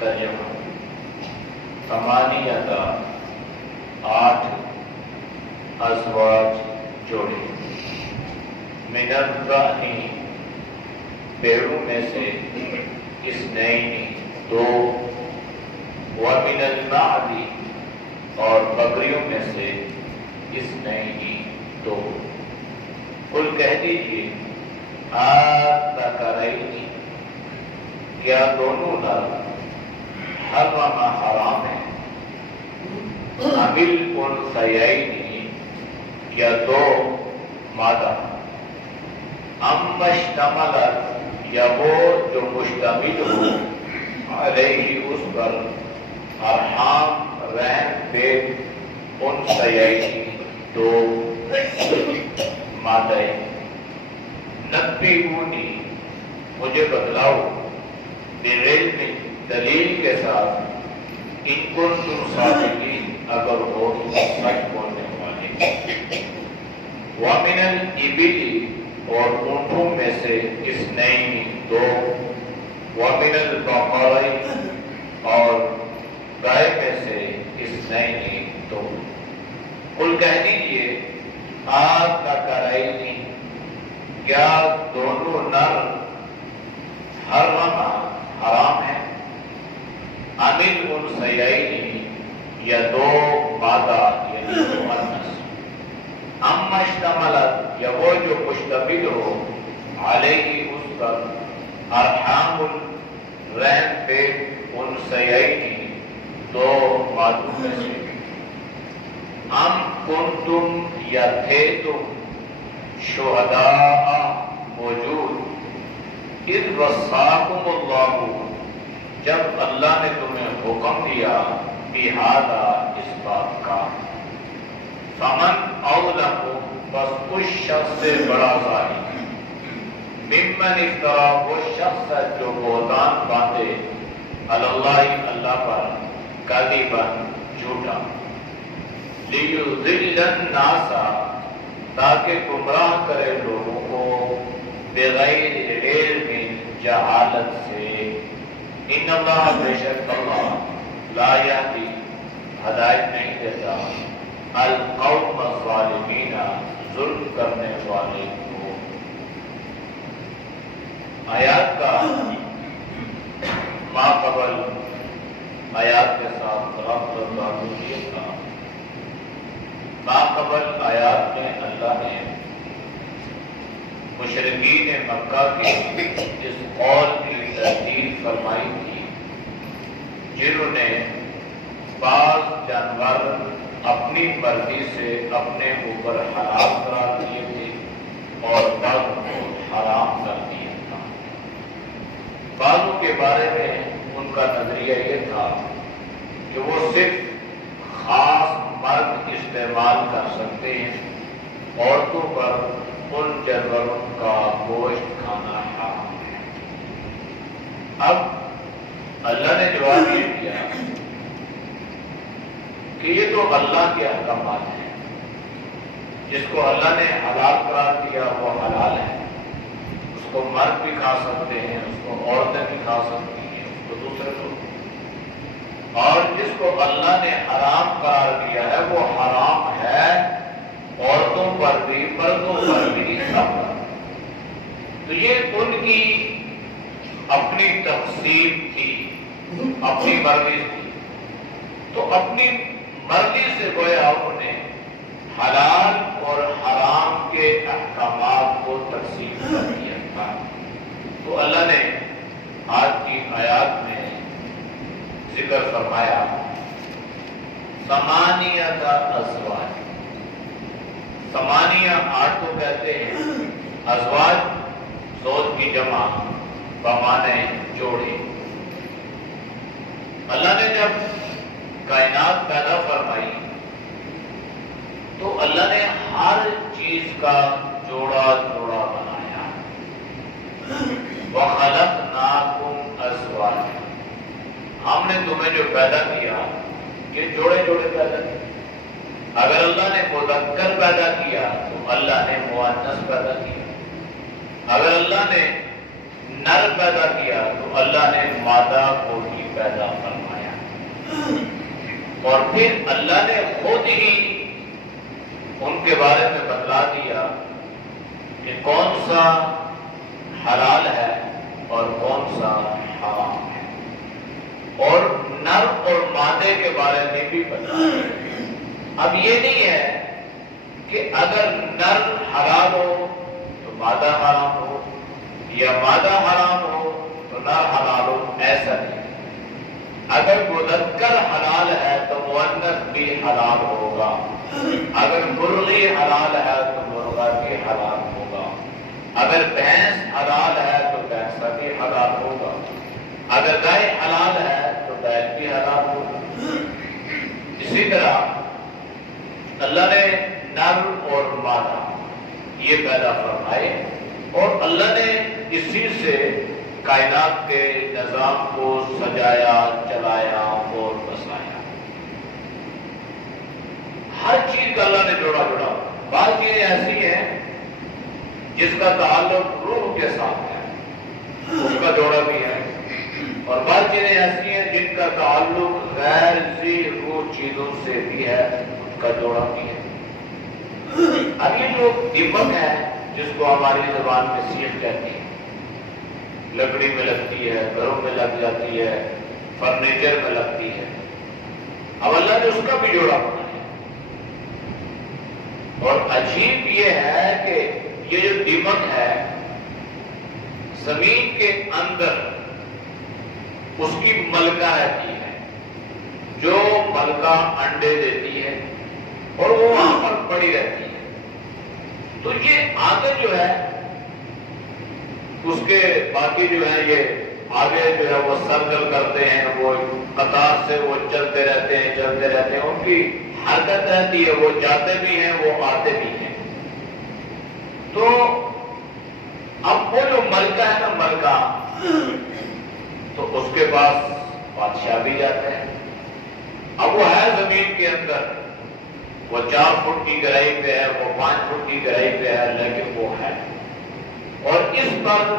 ترجمہ ثمانیۃ 8 ازواج جوڑے، من الضأن بیڑوں میں سے اثنین 2، ومن المعز اور بکریوں میں سے اثنین 2۔ قل کہہ دیجیے الذکرین کیا دونوں نر حرم حرام ہے، ام الانثیین یا دو مادہ، ام اشتملت یا وہ جو مشتمل ہو علیہ اس پر ارحام رحم پیٹ انثیین 2 مادہ۔ نبئونی مجھے بتلاؤ، بعلم دلیل کے ساتھ، ان کنتم صادقین اگر ہو سچ بولنے والے۔ ومن الابل اور اونٹوں میں سے اثنین 2، ومن البقر اور گائے میں سے اثنین 2۔ قل کہہ دیجیے الذکرین کیا دونوں نر حرام ہے، ام الانثیین یا دو مادہ یعنی مؤنث، ام اشتملت یا وہ جو مشتمل ہو علیہ اس پر ارحام الرحم پیٹ انثیین 2 مادوں میں سے، ام کنتم یا تھے تم شہداء موجود، اذ وصاکم اللہ جب اللہ نے تمہیں حکم دیا بہذا اس بات کا، فمن اظلم بس اس شخص سے بڑا ظالم، ممن افترا وہ شخص ہے جو بہتان باندھے علی اللہ اللہ پر کذبا جھوٹا، لیضل الناس تاکہ گمراہ کرے لوگوں کو، بغیر علم جہالت سے، ان اللہ بے شک اللہ لا یہدی ہدایت نہیں دیتا القوم الظالمین ظلم کرنے والے کو۔ آیات کا ما قبل آیات کے ساتھ ربط اور تعلق یہ تھا، ما قبل آیات میں اللہ نے مشرکین مکہ کے اس قول کی تردید فرمائی تھی جنہوں نے بعض جانور اپنی مرضی سے اپنے اوپر حلال قرار دیے تھے اور بعض کو حرام کر دیا تھا۔ بعضوں کے بارے میں ان کا نظریہ یہ تھا کہ وہ صرف خاص مرد استعمال کر سکتے ہیں، عورتوں پر ان جانوروں کا گوشت کھانا حرام ہے۔ اب اللہ نے جواب یہ دیا کہ یہ تو اللہ کے احکامات ہیں، جس کو اللہ نے حلال قرار دیا وہ حلال ہے، اس کو مرد بھی کھا سکتے ہیں، اس کو عورتیں بھی کھا سکتی ہیں، اس کو دوسرے لوگ، اور جس کو اللہ نے حرام قرار دیا ہے وہ حرام ہے، عورتوں پر بھی مردوں پر بھی سب پر۔ تو یہ ان کی اپنی تقسیم تھی، اپنی مرضی تھی، تو اپنی مرضی سے گویا انہوں نے حلال اور حرام کے احکامات کو تقسیم کر دیا تھا۔ تو اللہ نے آج کی آیات میں ذکر فرمایا ثمانیۃ ازواج، ثمانیہ 8 کو کہتے ہیں، ازواج زوج کی جمع بمعنی جوڑے۔ اللہ نے جب کائنات پیدا فرمائی تو اللہ نے ہر چیز کا جوڑا جوڑا بنایا، وَخَلَقْنَاكُمْ أَزْوَاجًا ہم نے تمہیں جو پیدا کیا یہ جوڑے جوڑے پیدا کیا۔ اگر اللہ نے مذکر پیدا کیا تو اللہ نے مؤنث پیدا کیا، اگر اللہ نے نر پیدا کیا تو اللہ نے مادہ کو بھی پیدا فرمایا، اور پھر اللہ نے خود ہی ان کے بارے میں بتلا دیا کہ کون سا حلال ہے اور کون سا حرام ہے، اور نر اور مادے کے بارے میں بھی بتایا۔ اب یہ نہیں ہے کہ اگر نر حلال ہو تو مادہ حرام ہو، یا مادہ حرام ہو تو نر حلال ہو، ایسا نہیں۔ اگر مذکر حلال ہے تو مؤنث بھی حلال ہوگا، اگر مرغی حلال ہے تو مرغا بھی حلال ہوگا، اگر بھینس حلال ہے تو بھینسا بھی حلال ہوگا، اگر گائے حلال ہے تو بیل بھی حلال ہوگا۔ اسی طرح اللہ نے نر اور مادہ یہ پیدا فرمائے، اور اللہ نے اسی سے کائنات کے نظام کو سجایا، چلایا اور بسایا۔ ہر چیز کا اللہ نے جوڑا۔ بعض چیزیں ایسی ہیں جس کا تعلق روح کے ساتھ ہے، اس کا جوڑا بھی ہے، اور بعض چیزیں ایسی ہیں جن کا تعلق غیر ذی روح چیزوں سے بھی ہے، اس کا جوڑا بھی ہے۔ اب یہ جو دیمک ہے جس کو ہماری زبان میں سیخ کہتی ہے، لکڑی میں لگتی ہے، گھروں میں لگ جاتی ہے، فرنیچر میں لگتی ہے، اب اللہ نے اس کا بھی جوڑا بنایا۔ اور عجیب یہ ہے کہ یہ جو دیمک ہے زمین کے اندر اس کی ملکہ رہتی ہے، جو ملکہ انڈے دیتی ہے اور وہ وہاں پر پڑی رہتی ہے۔ تو یہ آگے جو ہے اس کے باقی جو ہے یہ آگے جو ہے وہ سرکل کرتے ہیں، وہ قطار سے وہ چلتے رہتے ہیں، ان کی حرکت رہتی ہے، وہ جاتے بھی ہیں، وہ آتے بھی ہیں۔ تو اب وہ جو ملکہ ہے نا، ملکہ، تو اس کے پاس بادشاہ بھی جاتے ہیں۔ اب وہ ہے زمین کے اندر، وہ 4 فٹ کی گہرائی پہ ہے، وہ 5 فٹ کی گہرائی پہ ہے، لیکن وہ ہے۔ اور اس پر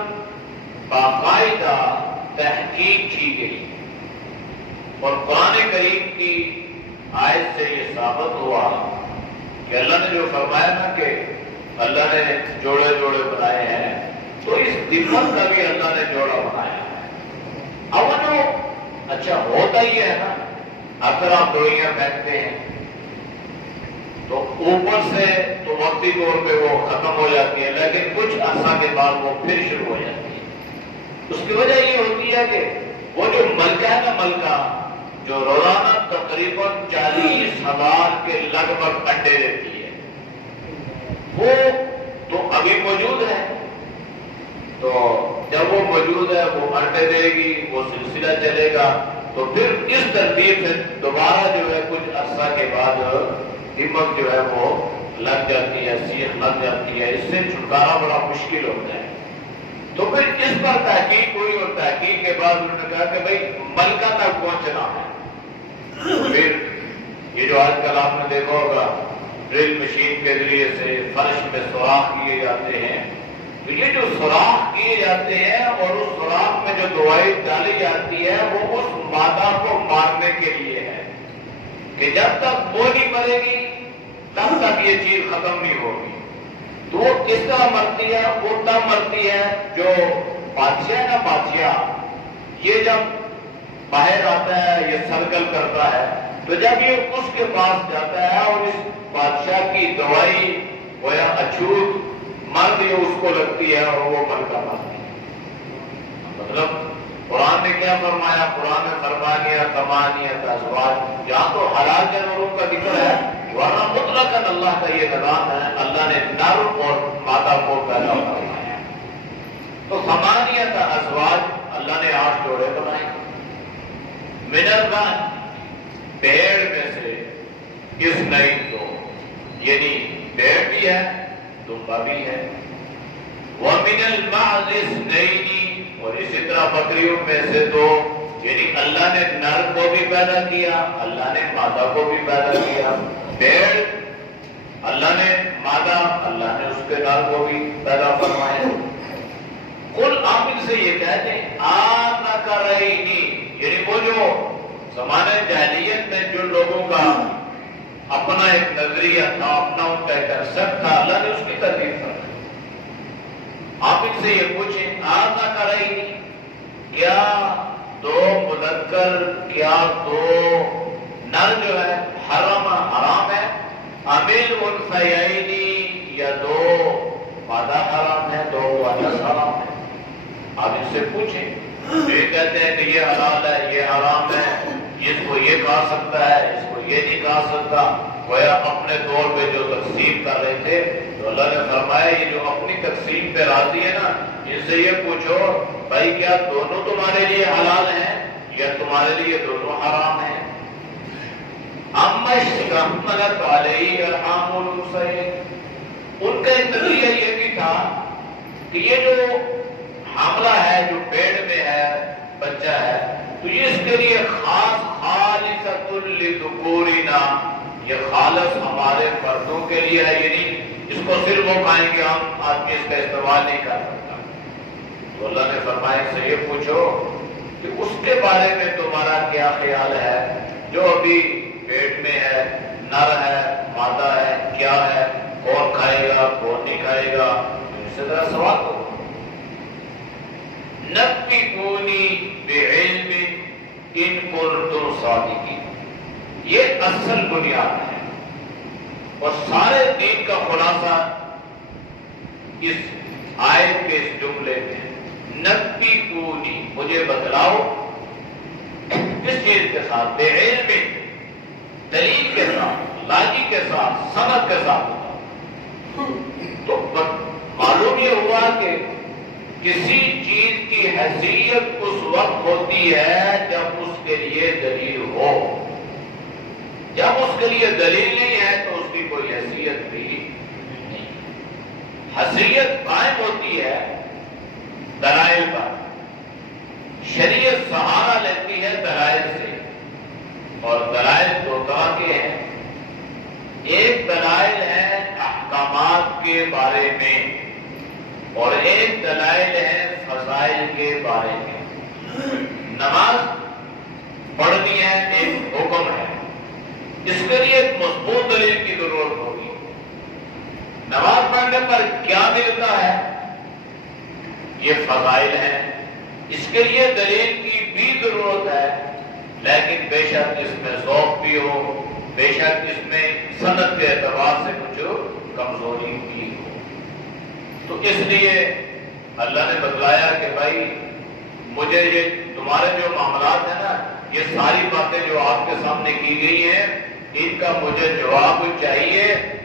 باقاعدہ تحقیق کی گئی، اور قرآن کریم کی آیت سے یہ ثابت ہوا کہ اللہ نے جو فرمایا نا کہ اللہ نے جوڑے بنائے ہیں، تو اس دیمک کا بھی اللہ نے جوڑا بنایا ہے۔ اب وہ جو اچھا ہوتا ہی ہے نا، اگر آپ ڈوئیاں پھینکتے ہیں تو اوپر سے تو وقتی طور پہ وہ ختم ہو جاتی ہے، لیکن کچھ عرصہ کے بعد وہ پھر شروع ہو جاتی ہے۔ اس کی وجہ یہ ہوتی ہے کہ وہ جو ملکہ ہے نا، ملکہ جو روزانہ تقریباً 40,000 کے لگ بھگ انڈے دیتی ہے، وہ تو ابھی موجود ہے۔ تو جب وہ موجود ہے، وہ انڈے دے گی، وہ سلسلہ چلے گا، تو پھر اس ترتیب سے دوبارہ جو ہے کچھ عرصہ کے بعد دیمک جو ہے وہ لگ جاتی ہے، سیخ لگ جاتی ہے، اس سے چھٹکارا بڑا مشکل ہوتا ہے۔ تو پھر اس پر تحقیق ہوئی، اور تحقیق کے بعد انہوں نے کہا کہ بھئی ملکہ تک پہنچنا ہے۔ پھر یہ جو آج کل آپ نے دیکھا ہوگا ڈرل مشین کے ذریعے سے فرش میں سوراخ کیے جاتے ہیں، تو یہ جو سوراخ کیے جاتے ہیں اور اس سوراخ میں جو دوائی ڈالی جاتی ہے، وہ اس مادہ کو مارنے کے لیے ہے کہ جب تک وہ نہیں مرے گی تب تک یہ چیز ختم نہیں ہوگی۔ تو وہ کس طرح مرتی ہے؟ وہ تب مرتی ہے جو بادشاہ نا، بادشاہ یہ جب باہر آتا ہے، یہ سرکل کرتا ہے، تو جب یہ اس کے پاس جاتا ہے اور اس بادشاہ کی دوائی وہ یا اچھوت مرد یہ اس کو لگتی ہے اور وہ ملکہ مرتی ہے۔ مطلب قرآن نے کیا فرمایا؟ قرآن نے فرما دیا ثمانیۃ ازواج، جہاں تو حلال جانوروں کا ذکر ہے، ورنہ مطلقاً اللہ کا یہ نظام ہے، اللہ نے نر اور مادہ کو پیدا فرمایا۔ تو ثمانیۃ ازواج، اللہ نے 8 جوڑے بنائے۔ من الغنم، بھیڑ میں سے، اثنین 2، یعنی بھیڑ بھی ہے، دمبا بھی ہے۔ وَمِنَ الْمَعْزِ اثْنَيْنِ، اور اسی طرح بکریوں میں سے 2، یعنی اللہ نے نر کو بھی پیدا کیا، اللہ نے مادہ کو بھی پیدا کیا۔ بھیڑ اللہ نے مادہ، اللہ نے اس کے نر کو بھی پیدا فرمایا۔ قل آپ ان سے یہ کہتے ہیں آنکرینی، یعنی وہ جو زمانہ جاہلیت میں جو لوگوں کا اپنا ایک نظریہ تھا، اپنا ان کا ایک کنسپٹ تھا، اللہ نے اس کی تردید کر دی۔ آپ ان سے یہ پوچھیں آزا کرئی، کیا دو مذکر، کیا دو نر جو ہے حرام ہے، امیل انثیین، یا دو مادہ حرام ہے، دو مؤنث حرام ہے؟ آپ ان سے پوچھیں۔ یہ کہتے ہیں کہ یہ حلال ہے، یہ حرام ہے، اس کو یہ کھا سکتا ہے، اس کو یہ نہیں کھا سکتا۔ گویا اپنے دور پہ جو تقسیم کر رہے تھے، تو اللہ نے فرمایا یہ جو اپنی تقسیم پہ راضی ہے نا، ان سے یہ پوچھو بھائی کیا دونوں تمہارے لیے حلال ہیں یا تمہارے لیے دونوں حرام ہیں؟ اما اشتملت علیہ ارحام الانثیین، ان کا ایک نظریہ یہ بھی تھا کہ یہ جو حاملہ ہے، جو پیٹ میں ہے، بچہ ہے، تو یہ اس کے لیے خاص خالصۃ لذکورنا، یہ خالص ہمارے مردوں کے لیے ہے، یعنی اس کو صرف وہ کھائیں گے، ہم آدمی اس کا استعمال نہیں کر سکتا۔ تو اللہ نے فرمایا سے یہ پوچھو کہ اس کے بارے میں تمہارا کیا خیال ہے، جو ابھی پیٹ میں ہے، نر ہے، مادہ ہے، کیا ہے، کون کھائے گا، کون نہیں کھائے گا؟ اسی طرح سوال کرو۔ نبئونی بعلم ان کنتم صادقین، یہ اصل بنیاد ہے اور سارے دین کا خلاصہ اس آیت کے اس جملے میں، نبئونی، مجھے بتلاؤ، کس چیز کے ساتھ؟ بعلم، دلیل کے ساتھ، لاجک کے ساتھ، سند کے ساتھ۔ تو معلوم یہ ہوا کہ کسی چیز کی حیثیت اس وقت ہوتی ہے جب اس کے لیے دلیل ہو، جب اس کے لیے دلیل نہیں ہے تو اس کی کوئی حیثیت بھی نہیں۔ حیثیت قائم ہوتی ہے دلائل پر، شریعت سہارا لیتی ہے دلائل سے، اور دلائل دو طرح کے ہیں۔ ایک دلائل ہے احکامات کے بارے میں، اور ایک دلائل ہے فضائل کے بارے میں۔ نماز پڑھنی ہے، ایک حکم ہے، اس کے لیے ایک مضبوط دلیل کی ضرورت ہوگی۔ نماز پڑھنے پر کیا ملتا ہے، یہ فضائل ہے، اس کے لیے دلیل کی بھی ضرورت ہے، لیکن بے شک اس میں ذوق بھی ہو، بے شک اس میں سند کے اعتبار سے کچھ کمزوری بھی ہو۔ تو اس لیے اللہ نے بتلایا کہ بھائی مجھے یہ تمہارے جو معاملات ہیں نا، یہ ساری باتیں جو آپ کے سامنے کی گئی ہیں، ان کا مجھے جواب چاہیے،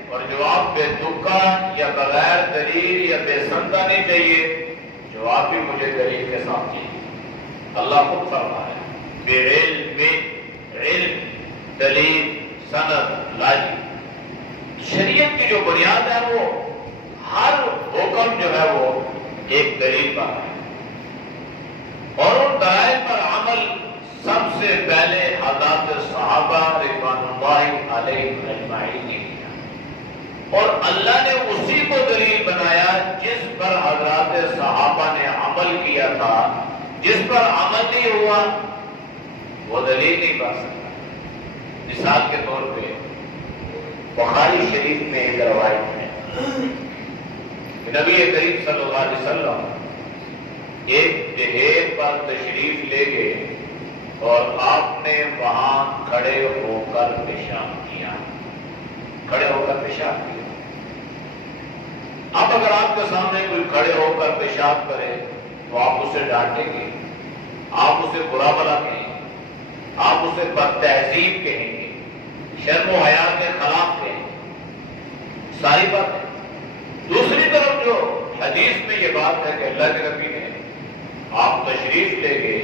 اور جواب بے تکا یا بغیر دلیل یا بے سندہ نہیں چاہیے، جواب بھی مجھے دلیل کے ساتھ چاہیے۔ اللہ خود فرمایا بعلم، علم، دلیل، سند، لاجک۔ شریعت کی جو بنیاد ہے وہ ہر حکم جو ہے وہ ایک دلیل پر ہے، اور ان دلائل پر عمل سب سے پہلے حضرات صحابہ رضوان اللہ علیہم اجمعین نے کیا، اور اللہ نے اسی کو دلیل بنایا جس پر حضرات صحابہ نے عمل کیا تھا۔ جس پر عمل نہیں ہوا وہ دلیل نہیں بن سکتا۔ مثال کے طور پہ بخاری شریف میں ایک روایت ہے، نبی کریم صلی اللہ علیہ وسلم ایک دیہات پر تشریف لے گئے اور آپ نے وہاں کھڑے ہو کر پیشاب کیا، کھڑے ہو کر پیشاب کیا۔ اب اگر آپ کے سامنے کوئی کھڑے ہو کر پیشاب کرے تو آپ اسے ڈانٹیں گے، آپ اسے برا بھلا کہیں گے، آپ اسے بد تہذیب کہیں گے، شرم و حیا کے خلاف کہیں گے، ساری باتیں۔ دوسری طرف جو حدیث میں یہ بات ہے کہ اللہ کے نبی نے آپ تشریف لے گئے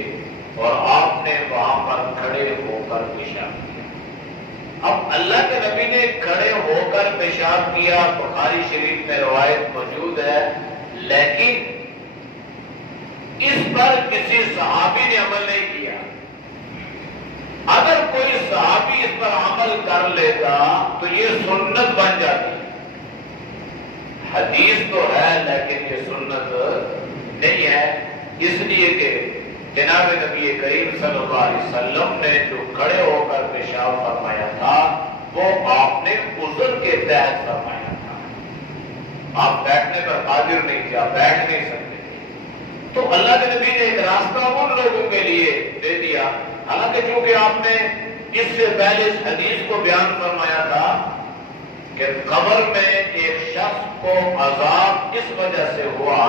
اور آپ نے وہاں پر کھڑے ہو کر پیشاب کیا۔ اب اللہ کے نبی نے کھڑے ہو کر پیشاب کیا، بخاری شریف میں روایت موجود ہے، لیکن اس پر کسی صحابی نے عمل نہیں کیا۔ اگر کوئی صحابی اس پر عمل کر لیتا تو یہ سنت بن جاتی۔ حدیث تو ہے لیکن یہ سنت نہیں ہے، اس لیے کہ جناب نبی کریم صلی اللہ علیہ وسلم نے جو کھڑے ہو کر پیشاب فرمایا تھا وہ آپ نے عذر کے تحت فرمایا تھا. آپ بیٹھنے پر قادر نہیں تھے, آپ بیٹھ نہیں سکتے تھے, تو اللہ کے نبی نے ایک راستہ ان لوگوں کے لیے دے دیا. حالانکہ چونکہ آپ نے اس سے پہلے اس حدیث کو بیان فرمایا تھا کہ قبر میں ایک شخص کو عذاب اس وجہ سے ہوا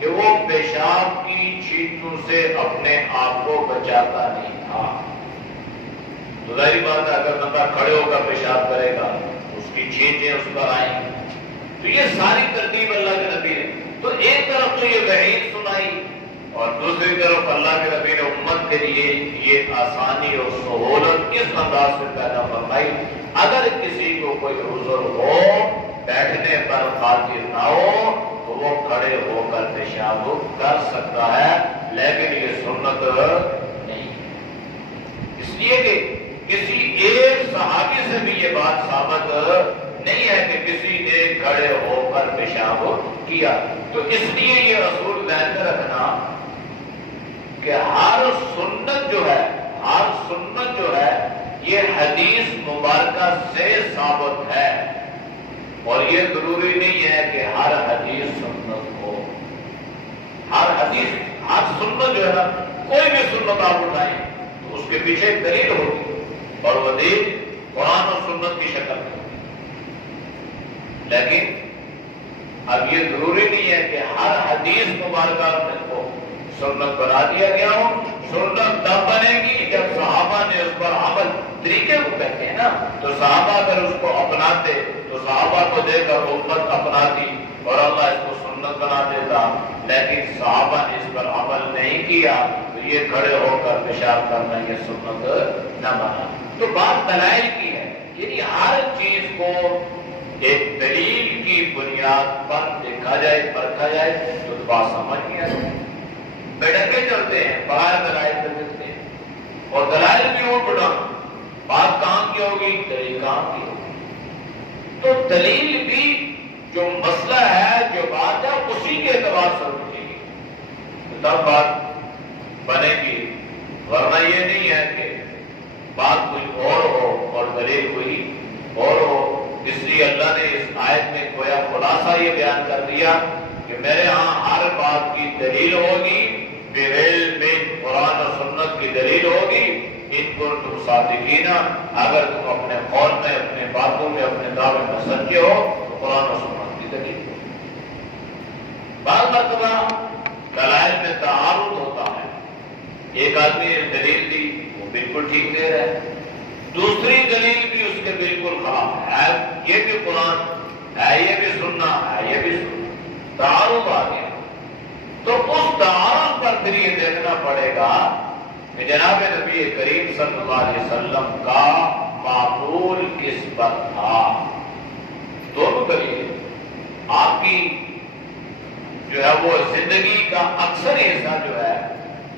کہ وہ پیشاب کی چھینٹوں سے اپنے آپ کو بچاتا نہیں تھا. تو ظاہری بات ہے اگر بندہ کھڑے ہو کر پیشاب کرے گا اس کی چھینٹیں اس پر آئیں گی. تو یہ ساری ترتیب اللہ کے نبی نے, تو ایک طرف تو یہ وعید سنائی اور دوسری طرف اللہ کے نبی نے امت کے لیے یہ آسانی اور سہولت اس انداز سے پیدا فرمائی. اگر کسی کو کوئی عذر ہو, بیٹھنے پر قادر نہ ہو, تو وہ کھڑے ہو کر پیشاب کر سکتا ہے, لیکن یہ سنت نہیں. اس لیے کہ کسی ایک صحابی سے بھی یہ بات ثابت نہیں ہے کہ کسی نے کھڑے ہو کر پیشاب کیا. تو اس لیے یہ اصول ذہن میں رکھنا کہ ہر سنت جو ہے یہ حدیث مبارکہ سے ثابت ہے, اور یہ ضروری نہیں ہے کہ ہر حدیث سنت ہو. ہر سنت جو ہے نا, کوئی بھی سنت آپ اٹھائیں تو اس کے پیچھے ایک دلیل ہوگی, اور وہ دلیل قرآن اور سنت کی شکل میں. لیکن اب یہ ضروری نہیں ہے کہ ہر حدیث مبارکہ کو سنت بنا دیا گیا ہو. سنت تب بنے گی جب صحابہ نے اس پر عمل, طریقے کو کہتے ہیں نا, تو صحابہ اگر اس کو اپناتے تو صحابہ کو دے کر امت اپناتی اور اللہ اس کو سنت بنا دیتا. لیکن صحابہ نے اس پر عمل نہیں کیا تو یہ کھڑے ہو کر پیشاب کرنا یہ سنت نہ بنا. تو بات دلائل کی ہے, یعنی ہر چیز کو ایک دلیل کی بنیاد پر دیکھا جائے, پرکھا جائے تو بات سمجھ نہیں آتی. بیٹھے چلتے ہیں, بغیر دلائل کر دیتے ہیں, اور دلائل بھی اٹھ پڑا, بات کام کی ہوگی, دلیل کام کی ہوگی. تو دلیل بھی جو مسئلہ ہے, جو بات ہے, اسی کے اعتبار سے اٹھے گی تب بات بنے گی. ورنہ یہ نہیں ہے کہ بات کوئی اور ہو اور دلیل کوئی اور ہو. اس لیے اللہ نے اس آیت میں گویا خلاصہ یہ بیان کر دیا کہ میرے ہاں ہر بات کی دلیل ہوگی, بعلم قرآن و سنت کی دلیل ہوگی. ان کو تم صادقین, اگر تم اپنے قول میں, اپنے باتوں میں, اپنے دعوے میں سچے ہو تو قرآن و سنت کی دلیل ہوگی. بعض مرتبہ دلائل میں تعارض ہوتا ہے. ایک آدمی نے دلیل دی, وہ بالکل ٹھیک دے رہا ہے, دوسری دلیل بھی اس کے بالکل خلاف ہے. یہ بھی قرآن ہے, یہ بھی سننا ہے, یہ بھی سننا, تعارض آ گیا. تو اس تعارض پر پھر یہ دیکھنا پڑے گا کہ جناب نبی کریم صلی اللہ علیہ وسلم کا معمول کس پر تھا. دونوں دلیل آپ کی جو ہے وہ زندگی کا اکثر حصہ جو ہے,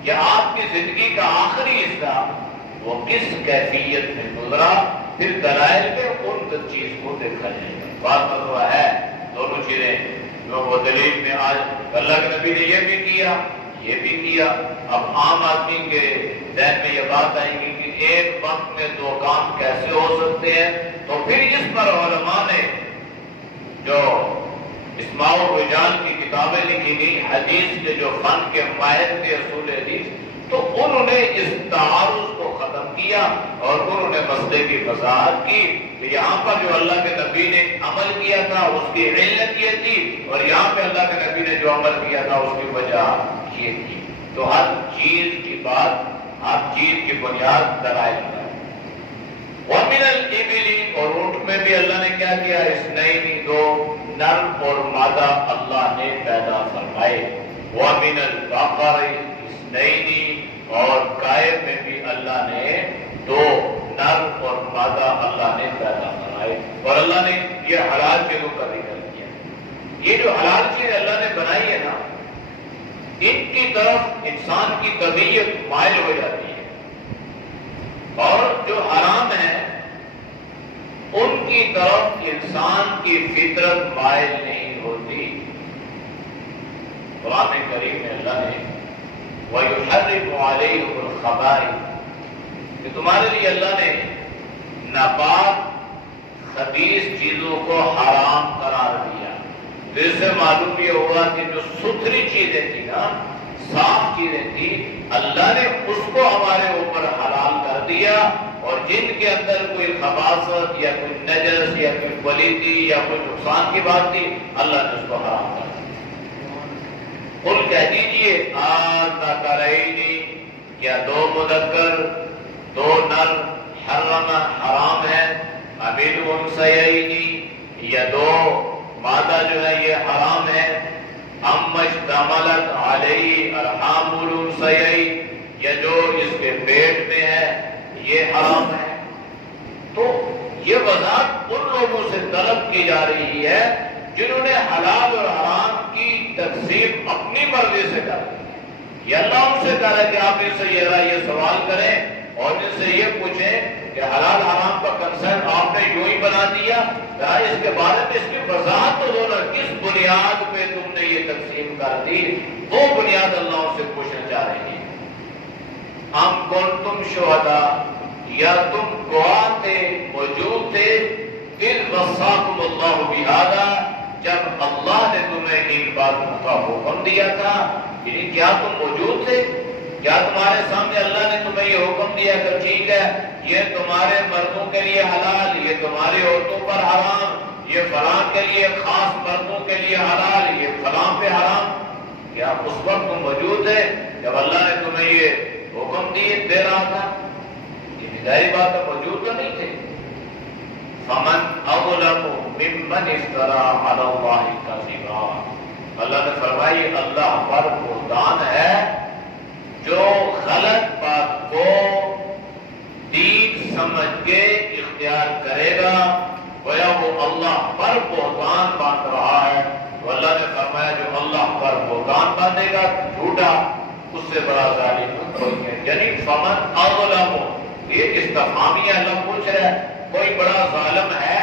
یا آپ کی زندگی کا آخری حصہ وہ کس کیفیت میں گزرا, پھر دلائل میں ان چیز کو دیکھا جائے گا. بات مطلب ہے دونوں چیزیں جو وہ دلیل میں آج اللہ کے نبی نے یہ بھی کیا, یہ بھی کیا. اب عام آدمی کے ذہن میں یہ بات آئے گی کہ ایک وقت میں دو کام کیسے ہو سکتے ہیں, تو پھر اس پر علماء نے جو اسماع الرجال کی کتابیں لکھی گئی, حدیث کے جو فن کے ماہر تھے اصول حدیث, تو انہوں نے اس تعارض کو ختم کیا اور انہوں نے مسئلے کی وضاحت کی کہ یہاں پر جو اللہ کے نبی نے عمل کیا تھا اس کی علت یہ تھی, اور یہاں پہ اللہ کے نبی نے جو عمل کیا تھا اس کی وجہ یہ تھی. تو ہر چیز کی بات, ہر چیز کی بنیاد دلائل ہے. وَمِنَ الْإِبِلِ, اور اونٹ میں بھی اللہ نے کیا کیا, اثنین, دو, نر اور مادہ اللہ نے پیدا فرمائے. وَمِنَ الْبَقَرِ اثنین, اور گائے میں بھی اللہ نے دو, نر اور مادہ اللہ نے پیدا فرمائے. اور اللہ نے یہ حلال چیزوں کا ذکر کیا. یہ جو حلال چیز اللہ نے بنائی ہے نا, ان کی طرف انسان کی طبیعت مائل ہو جاتی ہے, اور جو حرام ہے ان کی طرف انسان کی فطرت مائل نہیں ہوتی. قرآن کریم میں اللہ نے وَيُحَرِّمُ عَلَيْهِمُ الْخَبَائِثَ کہ تمہارے لیے اللہ نے ناپاک خبیث چیزوں کو حرام قرار دیا. تو اس سے معلوم یہ ہوا کہ جو ستھری چیزیں تھیں نا، صاف چیزیں تھیں، اللہ نے اس کو ہمارے اوپر حلال کر دیا، اور جن کے اندر کوئی خباثت یا کوئی نجس یا کوئی پلیتی یا کوئی نقصان کی بات تھی، اللہ نے اس کو حرام کر دیا. قل کہہ دیجیے آذکرین، کیا دو مذکر دو نر حرم حرام ہے، ام الانثیین یا دو مادہ جو ہے یہ حرام ہے، ام اشتملت علیہ ارحام الانثیین یا جو اس کے پیٹ میں ہے یہ حرام ہے. تو یہ وضاحت ان لوگوں سے طلب کی جا رہی ہے جنہوں نے حلال اور حرام کی تقسیم اپنی مرضی سے کر دی. یہ اللہ ان سے کہہ رہا ہے کہ آپ ان سے یہ سوال کریں اور ان سے یہ پوچھیں کہ حلال حرام کا کنسرٹ آپ نے یوں ہی بنا دیا، اس کے بارے میں اس کی وضاحت تو دو نا، کس بنیاد پہ تم نے یہ تقسیم کر دی، وہ بنیاد اللہ ان سے پوچھنا چاہ رہی ہے. ام کنتم شہداء، یا تم گواہ تھے، موجود تھے، اذ وصاکم اللہ بہذا، جب اللہ نے تمہیں ان باتوں کا حکم دیا تھا. یعنی کیا تم موجود تھے؟ کیا تمہارے سامنے اللہ نے تمہیں یہ حکم دیا کہ ٹھیک ہے یہ تمہارے مردوں کے لیے حلال، یہ تمہاری عورتوں پر حرام، یہ فلاں کے لیے خاص مردوں کے لیے حلال، یہ فلاں پہ حرام؟ کیا اس وقت تم موجود تھے جب اللہ نے تمہیں یہ حکم دے رہا تھا؟ یہ ظاہری بات ہے موجود تو نہیں تھے. فمن اظلم ممن افترى على الله كذبا، اللہ نے فرمائی اللہ پر بہتان ہے جو غلط بات کو ٹھیک سمجھ کے اختیار کرے گا، گویا وہ اللہ پر بہتان باندھ رہا ہے. تو اللہ نے فرمایا جو اللہ پر بہتان باندھے گا جھوٹا، اس سے بڑا ظالم کوئی نہیں. یعنی فمن اظلم، یہ استفہامی اللہ پوچھ رہا ہے کوئی بڑا ظالم ہے؟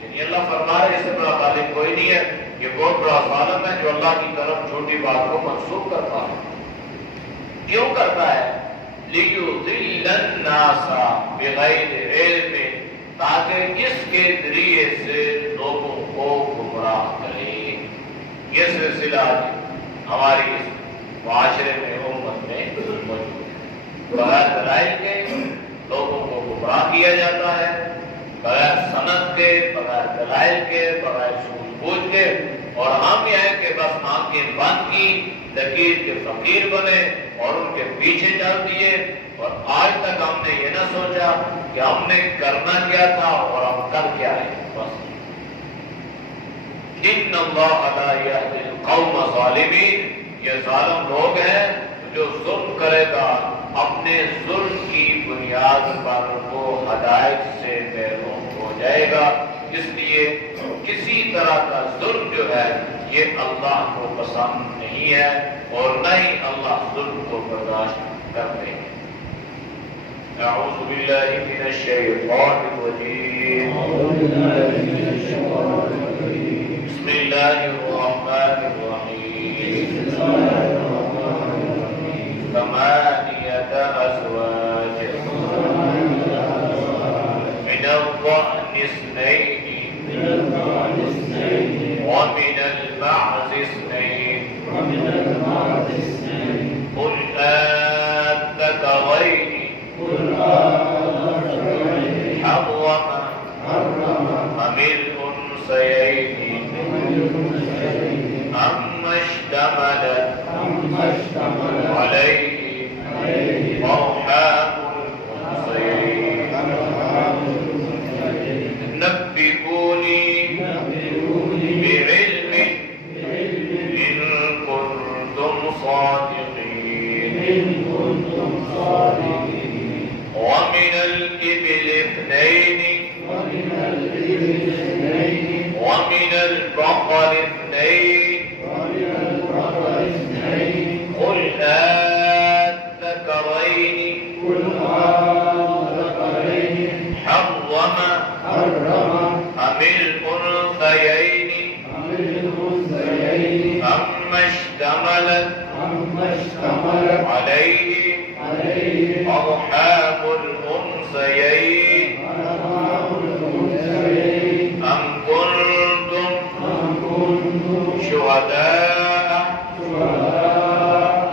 یعنی اللہ فرما رہا ہے اس سے بڑا ظالم کوئی نہیں ہے. یہ بہت بڑا ظالم ہے جو اللہ کی طرف جھوٹی بات کو منسوخ کرتا ہے. کیوں کرتا ہے؟ لِيُضِلَّ النَّاسَ بِغَيْرِ عِلْمٍ، تاکہ اس کے ذریعے سے لوگوں کو گمراہ کرے. یہ سلسلہ ہماری اس معاشرے میں امت میں موجود ہے. بغیر دلائل کے لوگوں کو گمراہ کیا جاتا ہے، بغیر سند کے، بغیر دلائل کے، بغیر سوچ بوجھ کے، اور ہم یہ ہے کہ بس آنکھیں بند کی، لکیر کے فقیر بنے اور ان کے پیچھے چل دیے، اور آج تک ہم نے یہ نہ سوچا کہ ہم نے کرنا کیا تھا اور ہم کر کیا ہے. بس ان اللہ لا یہدی القوم الظالمین، یہ ظالم لوگ ہیں جو ظلم کرے گا اپنے ظلم کی بنیاد پر وہ ہدایت سے محروم ہو جائے گا. اس لیے کسی طرح کا ظلم جو ہے یہ اللہ کو پسند نہیں ہے اور نہ ہی اللہ ظلم کو برداشت کرتے ہیں. اعوذ باللہ من الشیطان الرجیم، بسم اللہ الرحمن الرحیم. ثمانية أزواج من الضأن اثنين ومن المعز اثنين قل الذكرين حرم أم الأنثيين أم اشتملت عليه أرحام الأنثيين. نبئوني بعلم إن كنتم صادقين. ومن الإبل اثنين ومن البقر اثنين قل الذكرين حرم أم الأنثيين أم اشتملت عليه أرحام الأنثيين أم كنتم شهداء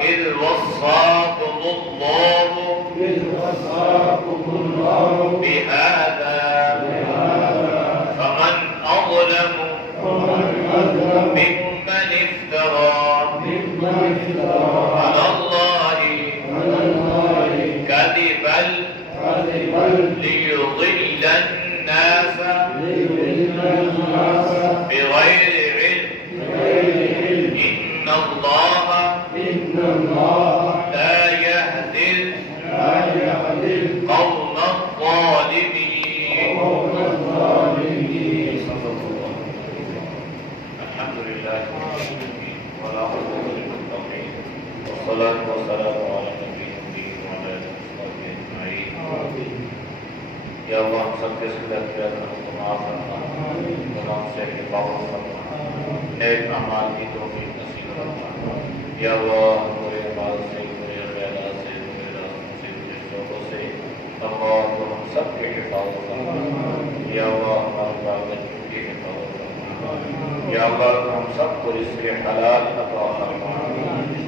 إذ وصاكم الله بهذا فمن أظلم ممن افترى على الله كذبا ليضل الناس بغير علم إن الله لا يهدي القوم الظالمين. الحمد لله والعاقبة للمتقين والصلاة والسلام على نبي الدين وعلى آله وصحبه أجمعين. یا اللہ ہم سب کے صدق کے اندر کو معاف کرنا، گناہوں سے حفاظت کرنا، نیک اعمال کی توفیق نصیب کرنا. یا اللہ برے اعمال سے، برے خیالات سے، برے راستوں سے، برے شعبوں سے اللہ تو ہم سب کی حفاظت کرنا. یا اللہ ہمارے والدین کی حفاظت کرنا. یا اللہ تو ہم سب کو رزق حلال عطا فرما،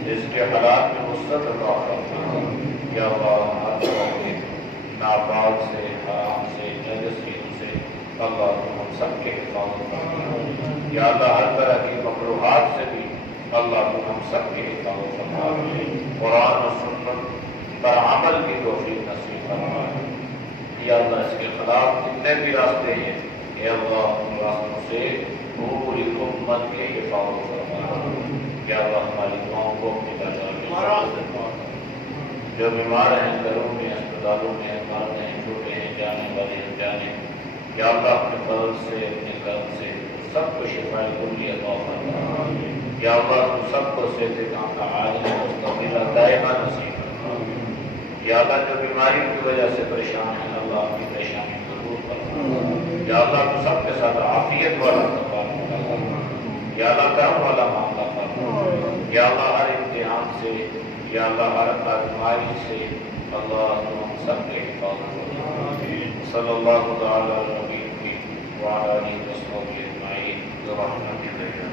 رزق حلال میں وسعت عطا فرما. یا اللہ ہر طرح کے ناپاک سے، حرام سے، نجس چیزوں سے اللہ تو ہم سب کے حفاظت فرما. یا اللہ ہر طرح کی مکروہات سے بھی اللہ تو ہم سب کے حفاظت فرما. قرآن و سنت پر عمل کی توفیق نصیب فرما. یا اللہ اس کے خلاف جتنے بھی راستے ہیں اے اللہ ان راستوں سے پوری امت کے حفاظت فرما. یا اللہ ہماری دعاؤں کو اپنی درگاہ میں قبول فرما. جو بیمار ہیں گھروں میں، اسپتالوں میں، مرد ہیں، چھوٹے ہیں، جانے والے ہیں، جانے، یا اللہ اپنے فضل سے، اپنے کرم سے سب کو شفاء کلی عطا فرما. یا اللہ تو سب کو صحت کام کا عاجل مستقبل دائمہ نصیب فرما. یا اللہ جو بیماری کی وجہ سے پریشان ہیں اللہ اپنی پریشانی کو دور فرما. یا اللہ تو سب کے ساتھ عافیت والا تعلق فرما. یا اللہ کرم والا معاملہ فرما. یا اللہ ہر امتحان سے، یا اللہ ہر آزمائش سے اللہ تو ہم سب کے حفاظت فرما. صلی اللہ تعالی علیہ وسلم وعلی آلہ وصحبہ اجمعین برحمتک یا